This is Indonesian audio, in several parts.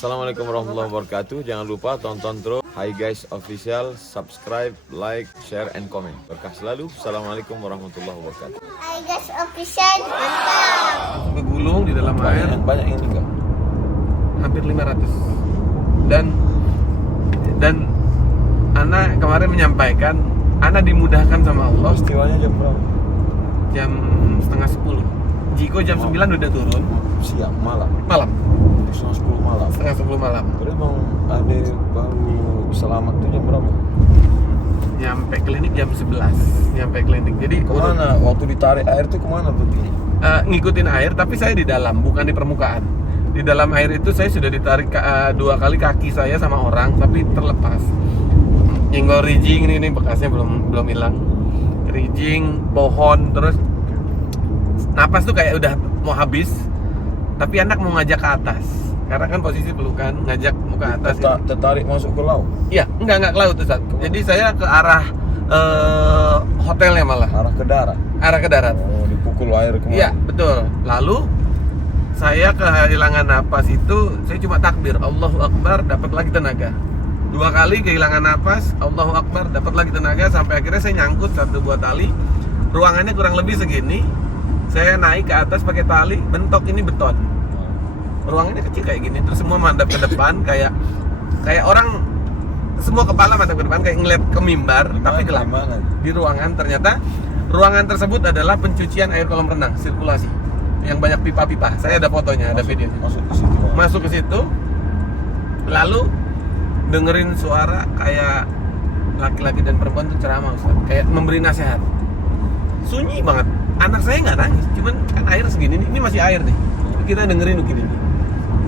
Assalamualaikum warahmatullahi wabarakatuh. Jangan lupa tonton terus Hi Guys Official, subscribe, like, share, and comment. Berkah selalu. Assalamualaikum warahmatullahi wabarakatuh. Hi Guys Official, mantap. Begulung di dalam air Banyak ini enggak? hampir 500. Dan Ana kemarin menyampaikan Ana dimudahkan sama Allah Peristiwanya jam berapa? jam setengah 10. Jiko jam 9 udah turun. Siang, malam. Malam, Setengah 10 malam. setengah 10 malam. Terus mau ada baru selamat tuh jam berapa? Nyampe klinik jam 11. Nyampe klinik. Jadi Kemana? Waktu ditarik air tuh kemana tuh? ngikutin air, tapi saya di dalam, bukan di permukaan. Di dalam air itu saya sudah ditarik 2 kali kaki saya sama orang, tapi terlepas. Nyenggol rijing ini bekasnya belum hilang. Rijing, pohon, terus napas tuh kayak udah mau habis, tapi anak mau ngajak ke atas. Karena kan posisi pelukan, ngajak mau ke atas. Tertarik masuk ke laut? Iya, enggak ke laut Ustaz. Jadi saya ke arah hotelnya malah. Arah ke darat? Arah ke darat. Oh, dipukul air kemana? Iya, betul. Lalu saya kehilangan napas itu, saya cuma takbir Allahu Akbar, dapat lagi tenaga. 2 kali kehilangan napas, Allahu Akbar, dapat lagi tenaga, sampai akhirnya saya nyangkut satu buah tali. Ruangannya kurang lebih segini. Saya naik ke atas pakai tali, bentok ini beton. Ruangannya kecil kayak gini, terus semua madep ke depan kayak orang, semua kepala madep ke depan kayak ngeliat ke mimbar, tapi gelap. Di ruangan, ternyata ruangan tersebut adalah pencucian air kolam renang, sirkulasi. Yang banyak pipa-pipa. Saya ada fotonya, ada videonya. Masuk ke situ, lalu dengerin suara kayak laki-laki dan perempuan tuh ceramah, Ustaz. Kayak memberi nasihat. Sunyi banget. Anak saya nggak nangis, cuman kan air segini nih, ini masih air nih. Kita dengerin begini nih,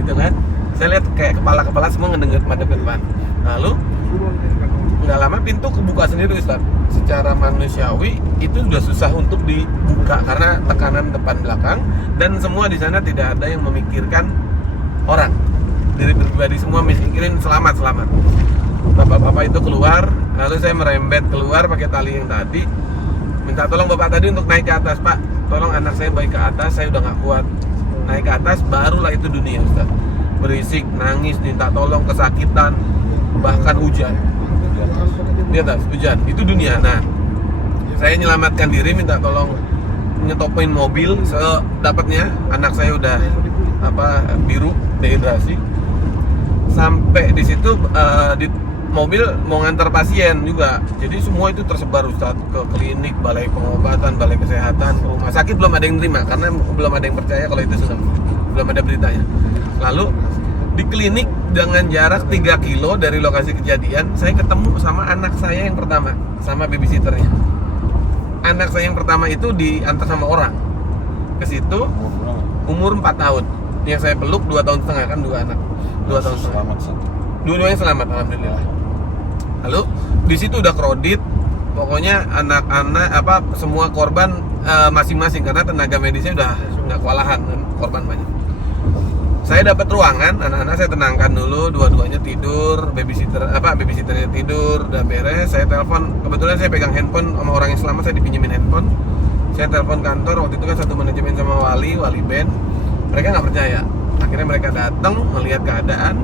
gitu kan? Saya lihat kayak kepala-kepala semua ngedenger madep ke depan. Lalu nggak lama pintu kebuka sendiri, Ustaz. Secara manusiawi itu sudah susah untuk dibuka karena tekanan depan belakang, dan semua di sana tidak ada yang memikirkan orang. Diri pribadi semua mikirin selamat. Bapak-bapak itu keluar, lalu saya merembet keluar pakai tali yang tadi. Minta tolong bapak tadi untuk naik ke atas, Pak. Tolong anak saya baik ke atas, saya udah nggak kuat. Naik ke atas, barulah itu dunia, Ustaz. Berisik, nangis, minta tolong, kesakitan, bahkan hujan. Di atas, hujan, itu dunia. Nah, saya nyelamatkan diri, minta tolong nyetopin mobil sedapatnya. Anak saya udah biru, dehidrasi. Sampai di situ di mobil mau ngantar pasien juga. Jadi semua itu tersebar, Ustaz, ke klinik, balai pengobatan, balai kesehatan, rumah sakit belum ada yang terima karena belum ada yang percaya kalau itu sudah belum ada beritanya. Lalu di klinik dengan jarak 3 kilo dari lokasi kejadian, saya ketemu sama anak saya yang pertama, sama babysitternya. Anak saya yang pertama itu diantar sama orang ke situ, umur 4 tahun. Yang saya peluk 2 tahun setengah, kan 2 anak. 2 tahun setengah. Selamat satu. Dua-duanya selamat, alhamdulillah. Lalu di situ udah kredit, pokoknya anak-anak semua korban masing-masing karena tenaga medisnya udah nggak kewalahan, korban banyak. Saya dapat ruangan, anak-anak saya tenangkan dulu, dua-duanya tidur, babysitternya tidur, udah beres. Saya telepon, kebetulan saya pegang handphone sama orang yang selamat, saya dipinjemin handphone. Saya telepon kantor, waktu itu kan satu manajemen sama wali band. Mereka nggak percaya. Akhirnya mereka datang melihat keadaan.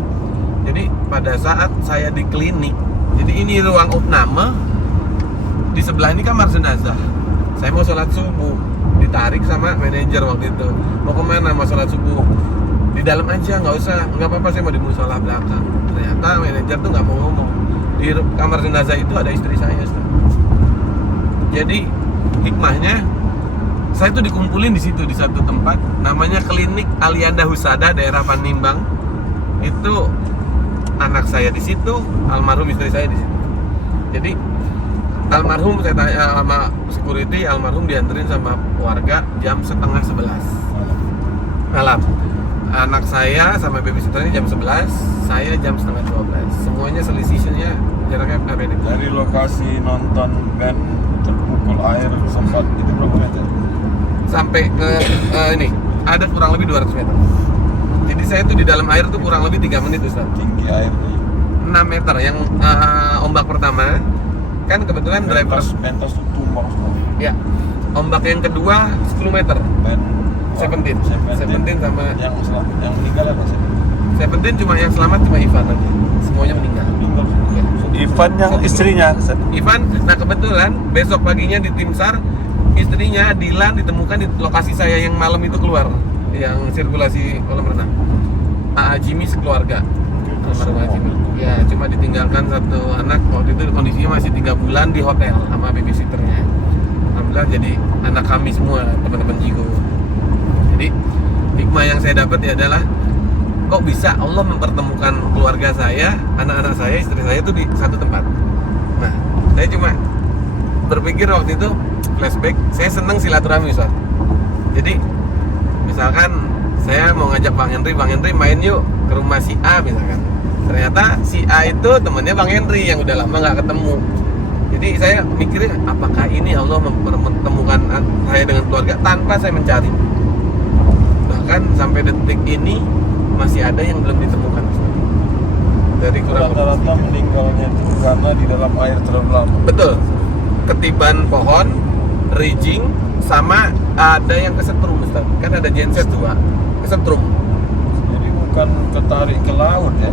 Jadi pada saat saya di klinik, jadi ini ruang opname, di sebelah ini kamar jenazah. Saya mau sholat subuh, ditarik sama manajer waktu itu. Mau kemana? Mau sholat subuh. Di dalam aja, nggak usah, nggak apa-apa, saya mau di musola belakang. Ternyata manajer tuh nggak mau ngomong. Di kamar jenazah itu ada istri saya, Ustaz. Jadi hikmahnya, saya tuh dikumpulin di situ, di satu tempat namanya Klinik Alianda Husada, daerah Panimbang. Itu anak saya di situ, almarhum istri saya di situ. Jadi almarhum, saya tanya sama security, almarhum dianterin sama warga jam setengah 11 malam. Anak saya sama babysitternya jam 11, saya jam setengah 12. Semuanya selisihnya jaraknya berapa ini? Dari lokasi nonton band terpukul air sempat itu berapa meter? Sampai ke ini ada kurang lebih 200 meter. Jadi saya tuh di dalam air tuh kurang lebih 3 menit, Ustaz. Tinggi air 6 meter. Yang ombak pertama kan kebetulan driver pentas tuh tumbang semua. ya. Ombak yang kedua 10 meter. Band 17 sama yang meninggal apa sih? Seventeen cuma yang selamat cuma Ivan aja. Semuanya meninggal. Ya. Ivan yang istrinya. Ivan, nah kebetulan besok paginya di tim SAR istrinya Dilan ditemukan di lokasi saya yang malam itu keluar, yang sirkulasi kolam renang. Jimmy sekeluarga. Almarhum Jimmy. Ya, cuma ditinggalkan satu anak waktu itu kondisinya masih 3 bulan di hotel sama babysitternya. Alhamdulillah jadi anak kami semua teman-teman Jigo. Jadi hikmah yang saya dapat ya adalah kok bisa Allah mempertemukan keluarga saya, anak-anak saya, istri saya itu di satu tempat. Nah, saya cuma berpikir waktu itu flashback, saya seneng silaturahmi Ustaz. Jadi misalkan saya mau ngajak Bang Henry main yuk ke rumah si A misalkan. Ternyata si A itu temannya Bang Henry yang udah lama nggak ketemu. Jadi saya mikirnya apakah ini Allah mempertemukan saya dengan keluarga tanpa saya mencari. Bahkan sampai detik ini masih ada yang belum ditemukan. Dari kurang Rata-rata meninggalnya itu karena di dalam air terlalu lama. betul. Ketiban pohon, ridging, sama ada yang kesetrum Ustaz. Kan ada genset tuh, Pak. Kesetrum. Jadi bukan ketarik ke laut ya,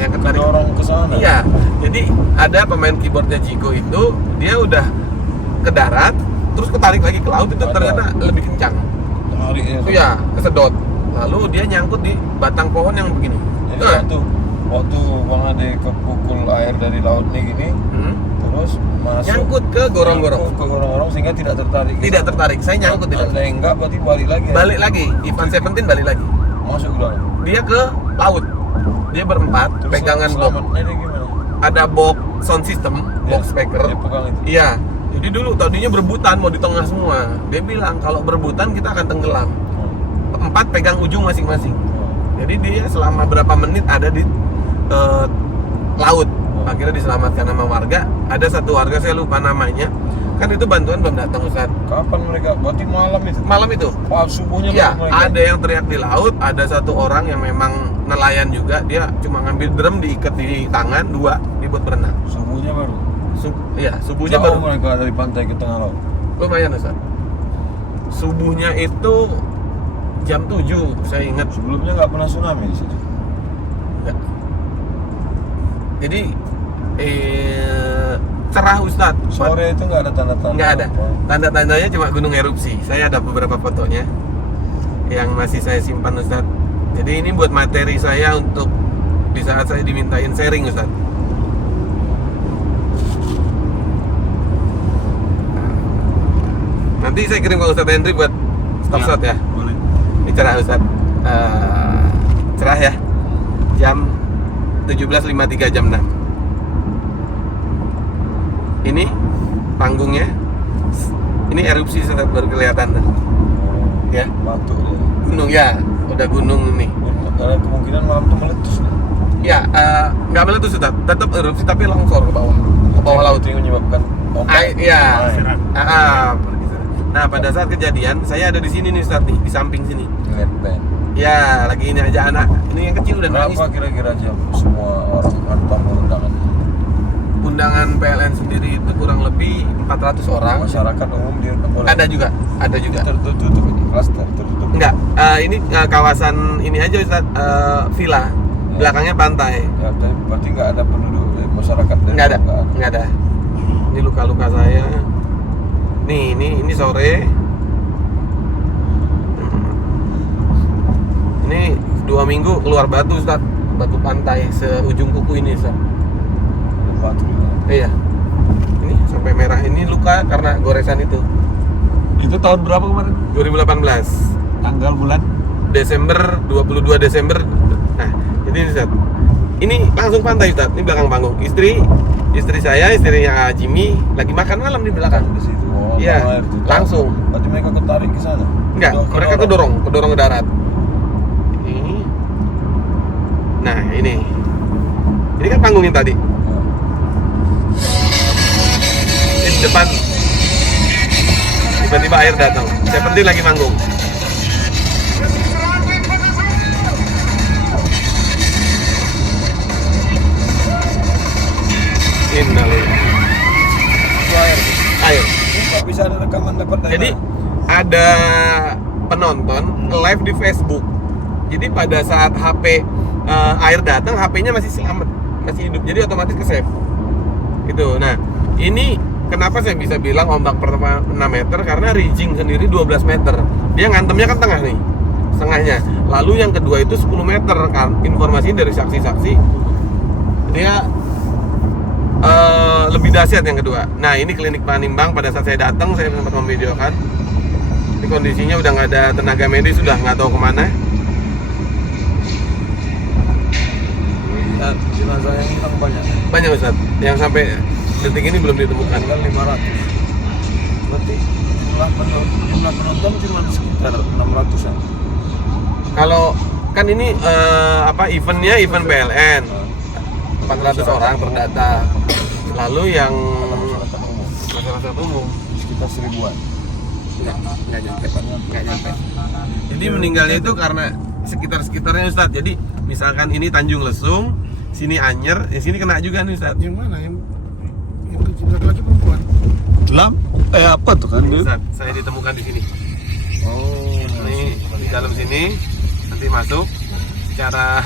Yang ketarik. kedorong ke sana. Iya. Jadi ada pemain keyboardnya Jigo itu dia udah ke darat, terus ketarik lagi ke laut itu Ada. ternyata lebih kencang. Tariknya. Itu ya kesedot. Lalu dia nyangkut di batang pohon yang begini. Jadi waktu Bang Ade kepukul air dari laut nih gini, terus masuk Nyangkut ke gorong-gorong. nyangkut ke gorong-gorong sehingga tidak tertarik. Tidak tertarik. Saya nyangkut tidak. Enggak berarti balik lagi. Ya? Balik lagi. Ivan Seventeen balik lagi. Masuk ke dalam. Dia ke laut. Dia berempat, Terus pegangan box. selamatnya dia gimana? Ada box sound system, box speaker. Dia pegang itu. Iya. Jadi dulu tadinya berebutan mau di tengah semua. Dia bilang kalau berebutan kita akan tenggelam. 4 pegang ujung masing-masing. Jadi dia selama berapa menit ada di laut. Akhirnya diselamatkan sama warga. Ada satu warga saya lupa namanya. Kan itu bantuan belum datang Ustaz. Kapan mereka? Berarti malam itu. Malam itu. Wah, subuhnya Iya, baru mereka. ada yang teriak di laut, ada satu orang yang memang nelayan juga, dia cuma ngambil drum diikat di tangan, 2 dibuat berenang. Subuhnya baru. Iya, subuhnya Jauh baru. mereka dari pantai ke tengah laut. Lumayan Ustaz. Subuhnya itu jam 7, saya ingat. Sebelumnya nggak pernah tsunami di situ. Enggak. Jadi cerah Ustaz. Sore itu nggak ada tanda-tanda. Nggak ada. apa. Tanda-tandanya cuma gunung erupsi. Saya ada beberapa fotonya yang masih saya simpan Ustaz. Jadi ini buat materi saya untuk di saat saya dimintain sharing Ustaz. Nanti saya kirim ke Ustaz Henry buat stop shot ya. Boleh. Ini cerah Ustaz. Cerah ya. Jam 17.53 jam 6. Ini panggungnya. Ini erupsi Ustaz baru kelihatan. Ya, Batu dia. gunung ya. Udah gunung nih. Ada kemungkinan malam itu meletus. Ya, nggak meletus Ustaz. Tetap erupsi tapi longsor ke bawah. Ke bawah laut. Itu yang menyebabkan ombak. Iya. Air. Nah, pada saat kejadian saya ada di sini nih Ustaz nih, di samping sini. Ngeliat band. Ya, lagi ini aja anak. Ini yang kecil udah nangis. Berapa kira-kira jam semua orang tanpa undangan? Undangan PLN sendiri itu kurang lebih 400 orang. Masyarakat umum dia boleh. Ada juga. Tertutup ini, klaster tertutup. Enggak, ini kawasan ini aja Ustaz, villa. Belakangnya pantai. Ya, tapi berarti nggak ada penduduk masyarakat dari Enggak ada. nggak ada. Enggak ada. Ini luka-luka saya. Nih, ini sore. Ini 2 minggu keluar batu Ustaz. Batu pantai seujung kuku ini Ustaz. Batu. Iya. Ini sampai merah ini luka karena goresan itu. Itu tahun berapa kemarin? 2018. Tanggal bulan? Desember, 22 Desember. Nah, ini Ustaz. Ini langsung pantai Ustaz. Ini belakang panggung. Istri saya, istrinya Jimmy lagi makan malam di belakang. Di situ. Oh, Iya, air itu. langsung. Berarti mereka ketarik ke sana? Enggak, mereka kedorong ke darat. Ini. Nah, ini. Ini kan panggung yang tadi. Di depan. Tiba-tiba air datang. Seventeen lagi manggung. Innalillahi. Air. Nggak bisa ada rekaman dapat dana. Jadi ada penonton live di Facebook. Jadi pada saat HP air datang, HP-nya masih selamat, masih hidup. Jadi otomatis ke save. Gitu. Nah, ini kenapa saya bisa bilang ombak pertama 6 meter, karena rigging sendiri 12 meter. Dia ngantem kan tengah nih, setengahnya. Lalu yang kedua itu 10 meter kan. Informasinya dari saksi-saksi dia lebih dahsyat yang kedua. Nah, ini klinik Panimbang. Pada saat saya datang, saya sempat memvideokan. Ini kondisinya udah nggak ada tenaga medis, sudah nggak tahu kemana. Jenazah yang hilang banyak. Banyak Ustaz, yang sampai detik ini belum ditemukan. Tinggal 500. Berarti jumlah penonton cuma sekitar 600-an. Kalau kan ini eventnya event PLN 400 orang per data. Lalu yang masyarakat umum Sekitar 1000-an. nggak nyampe Pak, nggak nyampe. Jadi meninggalnya itu karena sekitarnya Ustaz. Jadi misalkan ini Tanjung Lesung, sini Anyer, ya sini kena juga nih Ustaz. Yang mana? Yang laki-laki perempuan? Apa tuh kan? Ustaz, saya ditemukan di sini. Oh, Ini di dalam sini, nanti masuk secara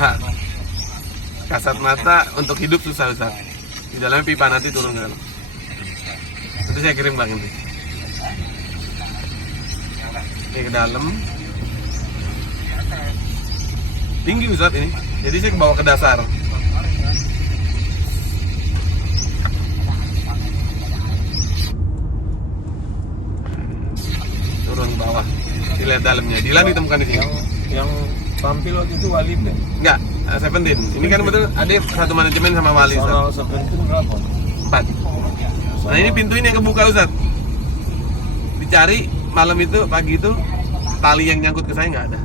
kasat mata untuk hidup susah Ustaz. Di dalamnya pipa, nanti turun ke dalam. Nanti saya kirim Bang nanti. Oke, ke dalam. Tinggi Ustaz ini. Jadi saya bawa ke dasar. Turun ke bawah. Dilihat dalamnya. Dilan ditemukan di sini. yang tampil waktu itu Walid deh. Enggak, Seventeen. Ini kan betul ada satu manajemen sama Wali Ustaz. Personal Seventeen berapa? 4. Nah, ini pintu ini yang kebuka Ustaz. Dicari malam itu, pagi itu tali yang nyangkut ke saya nggak ada.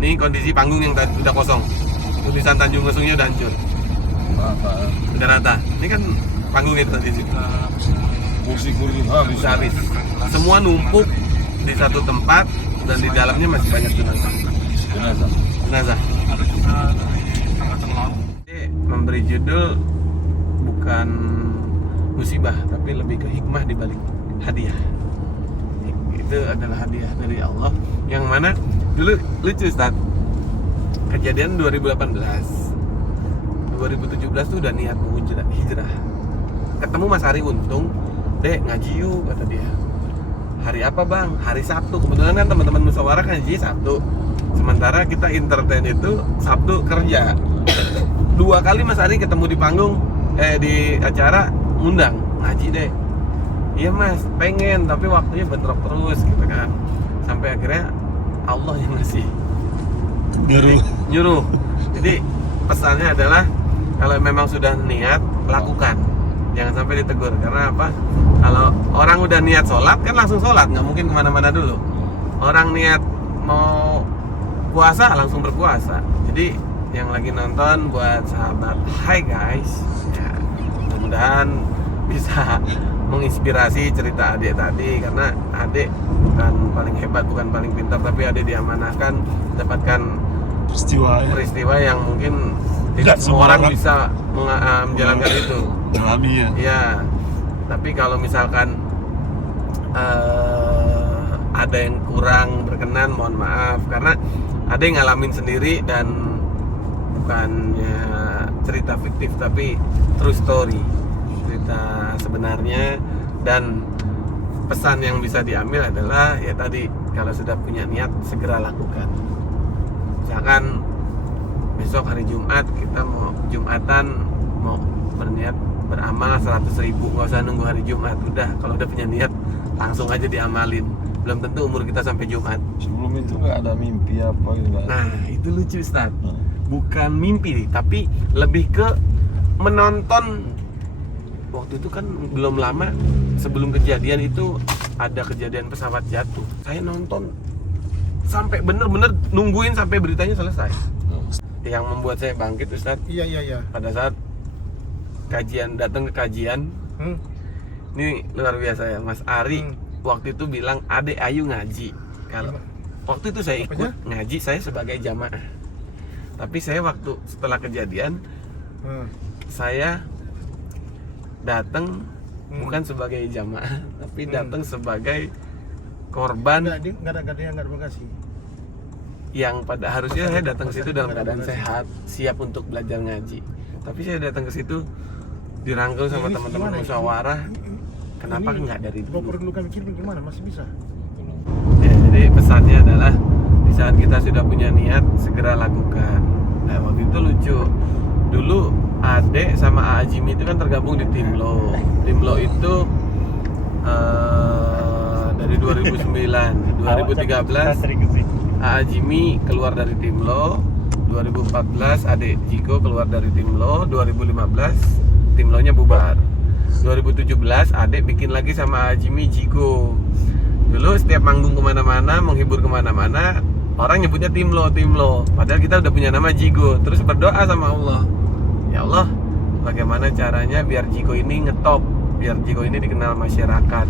Ini kondisi panggung yang udah kosong. Tulisan Tanjung Lesungnya udah hancur. Udah rata. Ini kan panggung itu tadi. Kursi-kursi habis. Habis. Semua numpuk di satu tempat dan di dalamnya masih banyak jenazah. Jenazah. Ini memberi judul bukan musibah, tapi lebih ke hikmah di balik hadiah. Itu adalah hadiah dari Allah yang mana dulu lucu Ustaz. Kejadian 2018. 2017 tuh udah niat mau hijrah. Ketemu Mas Ari Untung, "Dek, ngaji yuk," kata dia. Hari apa Bang? Hari Sabtu. Kebetulan kan teman-teman musyawarah ngaji Sabtu. Sementara kita entertain itu Sabtu kerja. 2 kali Mas Ari ketemu di panggung, di acara ngundang, "Ngaji deh." "Iya Mas, pengen, tapi waktunya bentrok terus," gitu kan. Sampai akhirnya Allah yang ngasih nyuruh. Jadi pesannya adalah kalau memang sudah niat, lakukan. Jangan sampai ditegur. Karena apa? Kalau orang udah niat sholat, kan langsung sholat, nggak mungkin kemana-mana dulu. Orang niat mau puasa, langsung berpuasa. Jadi yang lagi nonton buat sahabat, hai guys, ya, mudah-mudahan bisa menginspirasi cerita adik tadi. Karena adik bukan paling hebat, bukan paling pintar, tapi adik diamanahkan mendapatkan peristiwa yang mungkin tidak semua orang bisa menjalankan itu. Ya, tapi kalau misalkan ada yang kurang berkenan, mohon maaf, karena ada yang ngalamin sendiri dan bukannya cerita fiktif tapi true story, cerita sebenarnya. Dan pesan yang bisa diambil adalah ya tadi, kalau sudah punya niat segera lakukan. Misalkan besok hari Jumat kita mau Jumatan, mau berniat beramal 100.000, nggak usah nunggu hari Jumat. Udah, kalau udah punya niat langsung aja diamalin. Belum tentu umur kita sampai Jumat. Sebelum itu nggak ada mimpi apa gitu. Nah, itu lucu Ustaz. Bukan mimpi, tapi lebih ke menonton. Waktu itu kan belum lama sebelum kejadian itu ada kejadian pesawat jatuh. Saya nonton sampai bener-bener nungguin sampai beritanya selesai. Yang membuat saya bangkit Ustaz, Iya. pada saat datang ke kajian, ini luar biasa ya, Mas Ari waktu itu bilang, "Adek ayu ngaji." Kalau waktu itu saya ikut ngaji, saya sebagai jamaah. Tapi saya waktu setelah kejadian, saya datang bukan sebagai jamaah, tapi datang sebagai korban. Nggak ada Bekasi. yang pada harusnya saya datang ke situ dalam keadaan sehat, siap untuk belajar ngaji. Tapi saya datang ke situ dirangkul sama teman-teman musyawarah. Kenapa nggak dari Kalau dulu? perlu kami kirim gimana? Masih bisa. Ya, jadi pesannya adalah di saat kita sudah punya niat, segera lakukan. Nah, waktu itu lucu. Dulu Ade sama A Jimmy itu kan tergabung di Timlo. Timlo itu dari 2009, 2013 A Jimmy keluar dari Timlo, 2014 Ade Jiko keluar dari Timlo, 2015 Timlonya bubar. 2017 Ade bikin lagi sama A Jimmy Jiko. Dulu setiap manggung kemana-mana, menghibur kemana-mana, orang nyebutnya Timlo. Padahal kita udah punya nama Jigo. Terus berdoa sama Allah, ya Allah, bagaimana caranya biar Jigo ini ngetop, biar Jigo ini dikenal masyarakat.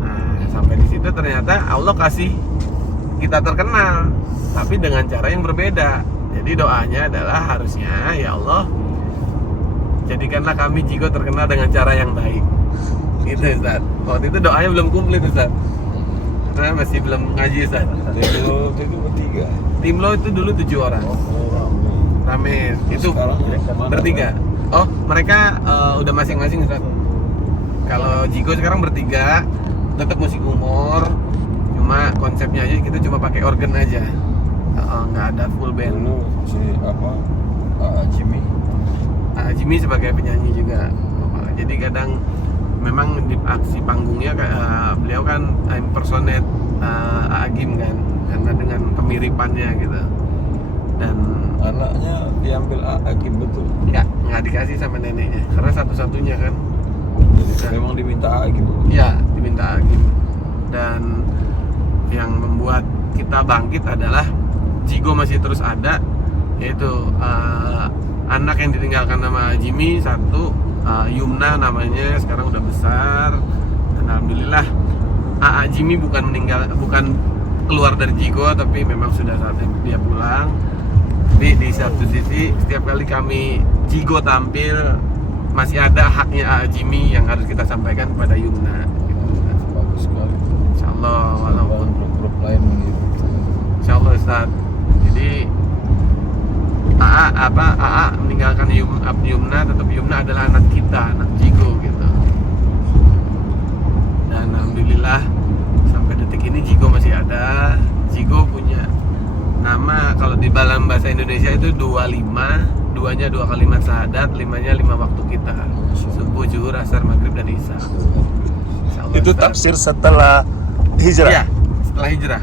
Nah, sampai di situ ternyata Allah kasih kita terkenal, tapi dengan cara yang berbeda. Jadi doanya adalah harusnya, ya Allah, jadikanlah kami Jigo terkenal dengan cara yang baik. Gitu Ustaz. Waktu itu doanya belum komplit Ustaz, karena masih belum ngaji Ustaz. Timlo itu bertiga. Timlo itu dulu 7 orang. Rame. Itu Sekarang bertiga. Oh, mereka udah masing-masing Ustaz. Kalau Jigo sekarang bertiga, tetap musik humor. Cuma konsepnya aja kita cuma pakai organ aja. Nggak ada full band. Dulu si Jimmy. Jimmy sebagai penyanyi juga. Jadi kadang memang di aksi panggungnya beliau kan impersonate Agim kan, karena dengan kemiripannya gitu. Dan Anaknya diambil Agim betul. ya nggak dikasih sama neneknya karena satu-satunya kan. Jadi memang diminta Agim. Ya diminta Agim. Dan yang membuat kita bangkit adalah Jigo masih terus ada, yaitu anak yang ditinggalkan nama Jimmy satu, Yumna namanya, sekarang udah besar. Dan alhamdulillah Jimmy bukan keluar dari Jigo, tapi memang sudah saatnya dia pulang. Tapi di satu sisi setiap kali kami Jigo tampil masih ada haknya Jimmy yang harus kita sampaikan kepada Yumna gitu. Bagus sekali. Insyaallah, walaupun grup lain meniru. Insyaallah Ustaz. Jadi AA meninggalkan Yumna, tetap Yumna adalah anak kita, anak Jigo gitu. Dan alhamdulillah sampai detik ini Jigo masih ada. Jigo punya nama, kalau di dalam bahasa Indonesia itu 25, 2-nya 2 kalimat syahadat, 5-nya 5 waktu kita. Subuh, zuhur, asar, maghrib, dan isya. Insyaallah, Itu Ustaz. tafsir setelah hijrah. Iya, setelah hijrah.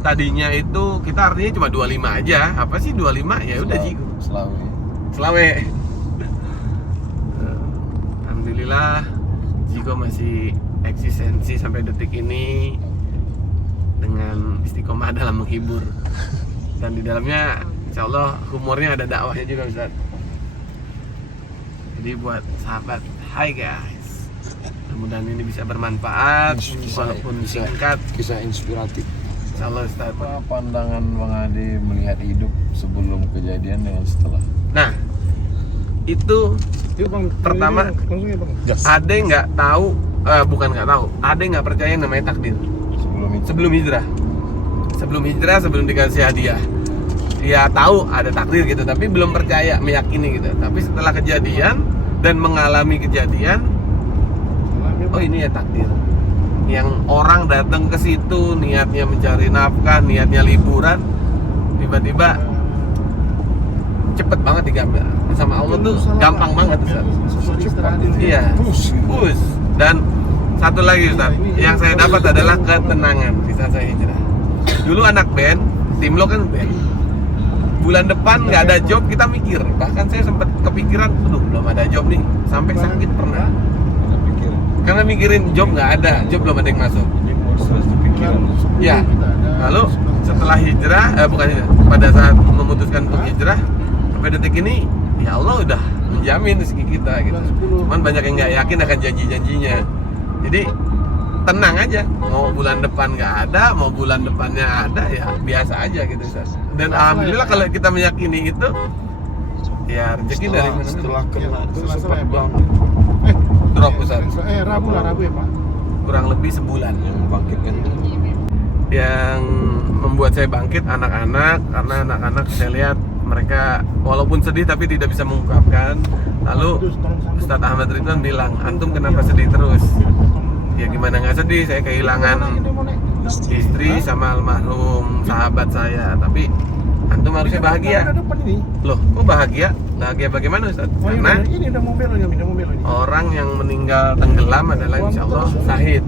Tadinya itu kita artinya cuma 25 aja. Apa sih 25? Ya udah Jigo. Selawe. Alhamdulillah Jigo masih eksistensi sampai detik ini dengan istiqomah dalam menghibur. Dan di dalamnya insyaallah humornya ada dakwahnya juga Ustaz. Jadi buat sahabat, hai guys, mudah-mudahan ini bisa bermanfaat walaupun singkat. Kisah inspiratif. Insyaallah Ustaz. Apa pandangan Bang Ade melihat hidup sebelum kejadian dengan setelah? Nah, itu Bang, pertama, langsung ya Bang. Ade nggak tahu, bukan nggak tahu, Ade nggak percaya yang namanya takdir sebelum hijrah. Sebelum dikasih hadiah, ya tahu ada takdir gitu, tapi belum percaya, meyakini gitu. Tapi setelah kejadian dan mengalami kejadian, oh ini ya takdir. Yang orang datang ke situ niatnya mencari nafkah, niatnya liburan, tiba-tiba cepet banget digambar sama Allah tuh, gampang banget Ustaz. Iya, push. Dan satu lagi Ustaz, yang saya dapat adalah ketenangan di saat saya hijrah. Dulu anak band, Timlo kan band. Bulan depan nggak ada job, kita mikir. Bahkan saya sempat kepikiran, aduh belum ada job nih, sampai sakit pernah. Karena mikirin job nggak ada, job belum ada yang masuk. Ya, lalu setelah hijrah, pada saat memutuskan untuk hijrah, sampai detik ini, ya Allah udah menjamin rezeki kita gitu. Cuman banyak yang nggak yakin akan janji-janjinya. Jadi tenang aja, mau bulan depan nggak ada, mau bulan depannya ada, ya biasa aja gitu Ustaz. Dan alhamdulillah kalau kita meyakini itu, ya rezeki dari mana? Setelah kena itu sempat ya, Bang. Drop Ustaz. Rabu ya Pak. Kurang lebih sebulan. yang membangkitkan itu. Yang membuat saya bangkit anak-anak, karena anak-anak saya lihat mereka walaupun sedih tapi tidak bisa mengungkapkan. Lalu Ustadz Ahmad Ridwan bilang, antum kenapa sedih terus? Ya gimana nggak sedih, saya kehilangan istri sama almarhum sahabat saya, tapi antum harusnya bahagia. Loh, kok bahagia? Bahagia bagaimana Ustaz? Karena ini udah mau belok ini. orang yang meninggal tenggelam adalah insya Allah syahid.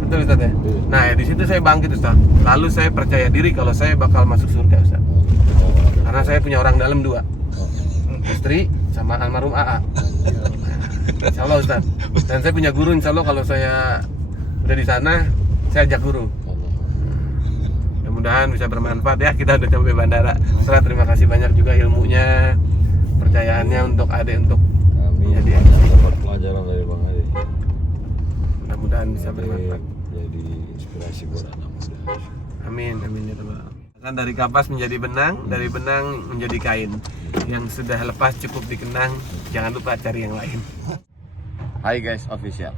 Betul Ustaz ya? Nah ya, di situ saya bangkit Ustaz. Lalu saya percaya diri kalau saya bakal masuk surga Ustaz. Karena saya punya orang dalam 2, istri sama almarhum AA. Insya Allah Ustaz. Dan saya punya guru, insya Allah kalau saya udah di sana saya ajak guru. Mudah-mudahan bisa bermanfaat ya. Kita udah sampai bandara. Ustaz, terima kasih banyak juga ilmunya, percayaannya untuk adik, untuk Amin. jadi Dapat pelajaran dari Bang Ade. mudah-mudahan bisa bermanfaat. Jadi inspirasi buat anak muda. Amin, amin ya Rabbal alamin. Kan dari kapas menjadi benang, dari benang menjadi kain. Yang sudah lepas cukup dikenang, jangan lupa cari yang lain. Hi guys official.